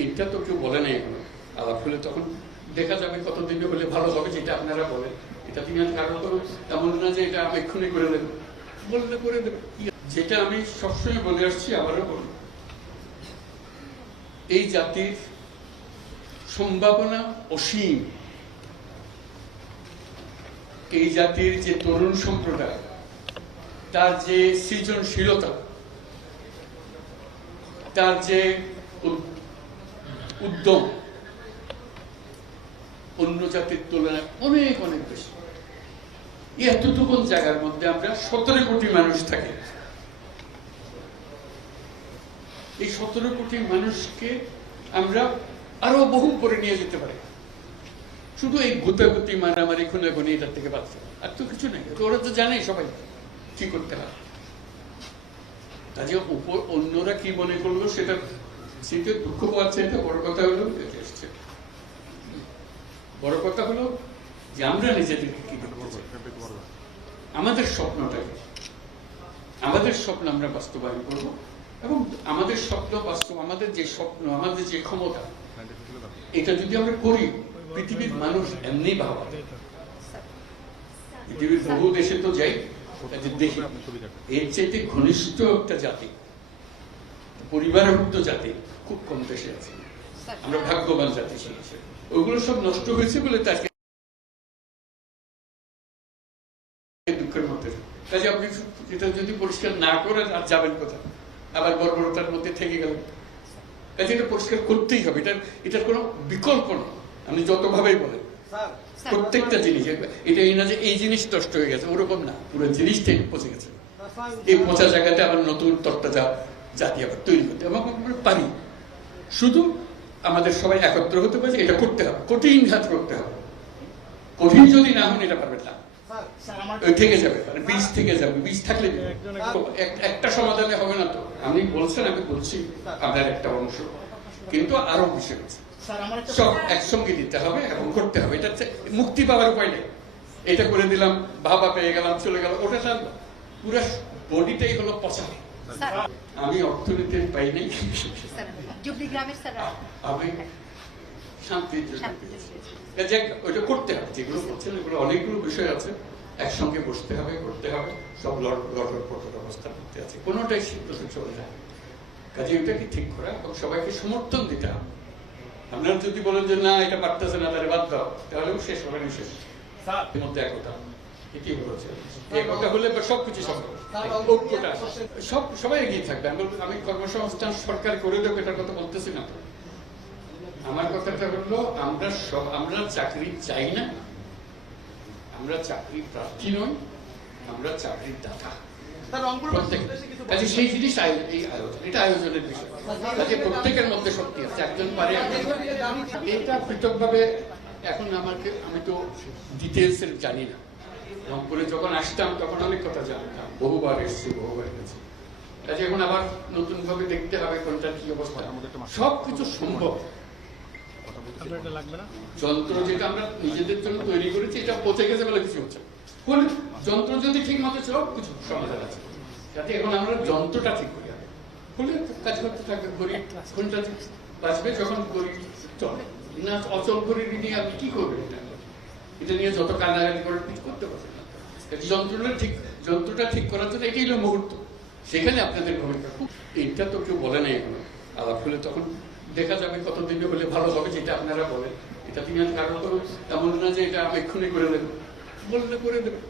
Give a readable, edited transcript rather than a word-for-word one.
এইটা তো কেউ বলে নাই এখনো। আলাপ হলে তখন দেখা যাবে কতদিনে হলে ভালো হবে, যেটা আপনারা বলেন। এটা তিনি কারণ তো এমন না যে এটা আমি এক্ষুনি করে দেবো, বললে করে দেবে। যেটা আমি সবসময় বলে আসছি, আবারও বলি, এই জাতির সম্ভাবনা অসীম। এই জাতির যে তরুণ সম্প্রদায়, তার যে সৃজনশীলতা, তার যে উদ্যম অন্য জাতির তুলনায় অনেক অনেক বেশি। এতটুকু জায়গার মধ্যে আমরা 17 কোটি মানুষ থাকি। এই 17 কোটি মানুষকে আমরা আরো বহু করে নিয়ে যেতে পারি, শুধু এই গুতাগুতি মারামারি খুনাখুনি এটার থেকে বাঁচতে। আর তো কিছু নেই, ওরা তো জানে সবাই কি করতে হয়। কাজে উপর অন্যরা কি মনে করলো সেটা দুঃখ পাচ্ছে। এটা বড় কথা হলো, বড় কথা হলো যে আমরা নিজেদেরকে কি করতে চাই, আমাদের স্বপ্নটাকে, আমাদের স্বপ্ন আমরা বাস্তবায়ন করব। এবং আমাদের স্বপ্ন বাস্তব, আমাদের যে স্বপ্ন, আমাদের যে ক্ষমতা, এটা যদি আমরা করি, পৃথিবীর মানুষ এমনি ভাবা, পৃথিবীর বহু দেশে তো যাই, দেখি এর চাইতে ঘনিষ্ঠ একটা জাতি, পরিবারভুক্ত জাতি খুব কম দেশে আছে। আমরা ভাগ্যবান জাতি ছিল। ওইগুলো সব নষ্ট হয়েছে বলে তাকে দুঃখের মধ্যে। কাজে আপনি এটা যদি পরিষ্কার না করে আর যাবেন কোথায়, আবার বর্বরতার মধ্যে থেকে গেলেন। কাজে এটা পরিষ্কার করতেই হবে, এটার কোনো বিকল্প নেই। আপনি যতভাবেই বলেন, প্রত্যেকটা জিনিস, এটা এই না যে এই জিনিস নষ্ট হয়ে গেছে, ওরকম না, পুরো জিনিসটাই পচে গেছে। এই পচা জায়গাতে আবার নতুন তত্ত্বটা জাতি আবার তৈরি করতে এবং আমরা পারি। শুধু আমাদের সবাই একত্র হতে পারে, এটা করতে হবে, কঠিন কাজ করতে হবে। কঠিন যদি না হন এটা পারবেন না, থেকে যাবে, বীজ থেকে যাবে। বীজ থাকলে একটা সমাধানে হবে না। তো আপনি বলছেন, আমি বলছি আপনার একটা অংশ, কিন্তু আরো বিষয় আছে, সব একসঙ্গে দিতে হবে এবং করতে হবে। এটা মুক্তি পাওয়ার উপায় নেই। এটা করে দিলাম, ভাবা পেয়ে গেলাম, চলে গেল, ওটা পুরো বডিটাই হলো পচা। আমি অর্থনীতি পাই নাই, আমি শান্তির জন্য ওইটা করতে হবে। যেগুলো করছেন এগুলো অনেকগুলো বিষয় আছে, একসঙ্গে বসতে হবে, করতে হবে। সব লড়পট অবস্থা করতে আছে, কোনোটাই সিদ্ধান্ত চলে যায়। কাজে ওইটাকে ঠিক করা এবং সবাইকে সমর্থন দিতে হবে। আপনারা যদি বলেন যে না এটা পারতেছে না, তাহলে বাদ দাও, তাহলেও শেষ হবে না। শেষ মধ্যে একতা, এটি হচ্ছে একতা হলে সবকিছু সম্ভব। ঐক্যটা সবাই এগিয়ে থাকবে। আমি কর্মসংস্থান সরকার করে দেবো এটার কথা বলতেছি না। আমার কথাটা হলো, আমরা চাকরি চাই না, আমরা চাকরি প্রার্থী নই, আমরা চাকরির দাতা। সেই জিনিস এটা আয়োজনের বিষয়। প্রত্যেকের মধ্যে শক্তি আছে, একজন পারে। এটা পৃথকভাবে এখন আমি তো ডিটেলস এর জানি না। রংপুরে যখন আসতাম তখন অনেক কথা জানতাম, বহুবার এসেছি, বহুবার গেছি। কাজে এখন আবার নতুন ভাবে দেখতে হবে কোনটার কি অবস্থা। সবকিছু সম্ভব। যন্ত্র যেটা আমরা নিজেদের জন্য তৈরি করেছি, এটা পচে গেছে বলে কিছু হচ্ছে। যন্ত্র যদি ঠিক মতো সব কিছু সমাধান আছে, যাতে এখন আমরা যন্ত্রটা ঠিক করি, হলে কাজ করতে থাকবে। গরিব কোনটা বাঁচবে যখন গরিব চলে না, অচল গরিব নিয়ে আপনি কি করবেন? এটা নিয়ে যত কান্নাকাটি করে কিছু করতে পারবেন না। যন্ত্রটা ঠিক করার জন্য এটাই হলো মুহূর্ত, সেখানে আপনাদের ভূমিকা খুব। এইটা তো কেউ বলে নাই এখনো। আলাপ হলে তখন দেখা যাবে কতদিনে হলে ভালো হবে, যেটা আপনারা বলেন। এটা তিনি কারণ তো এমন না যে এটা আমি এক্ষুনি করে দেবো, বললে করে দেবে।